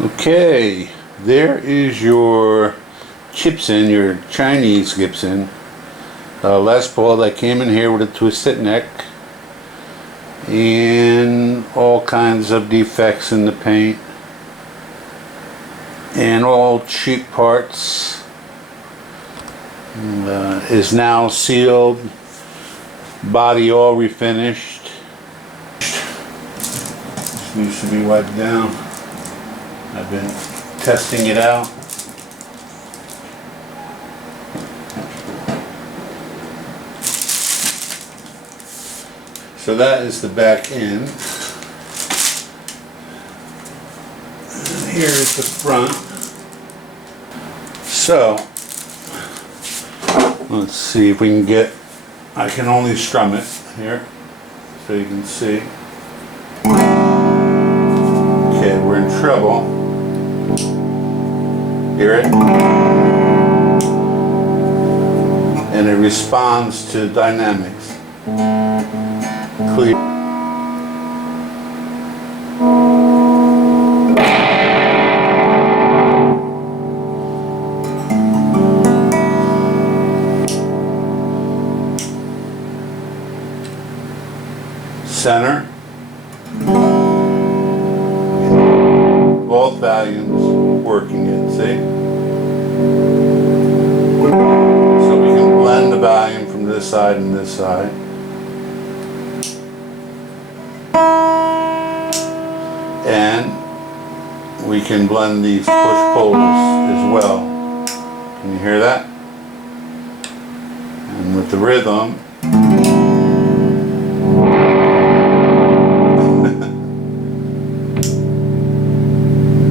Okay, there is your Chibson, your Chinese Gibson Les Paul that came in here with a twisted neck and all kinds of defects in the paint and all cheap parts. Is now sealed, body all refinished. Needs to be wiped down. I've been testing it out. So that is the back end. And here is the front. So, let's see if we can get, I can only strum it here so you can see. Okay, we're in treble. Hear it? And it responds to dynamics. Clear. Center. Both volumes working it, see? So we can blend the volume from this side and this side. And we can blend these push-pulls as well. Can you hear that? And with the rhythm,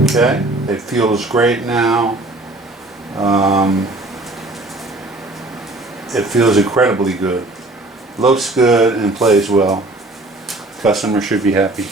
okay, it feels great now. It feels incredibly good. Looks good and plays well. Customer should be happy.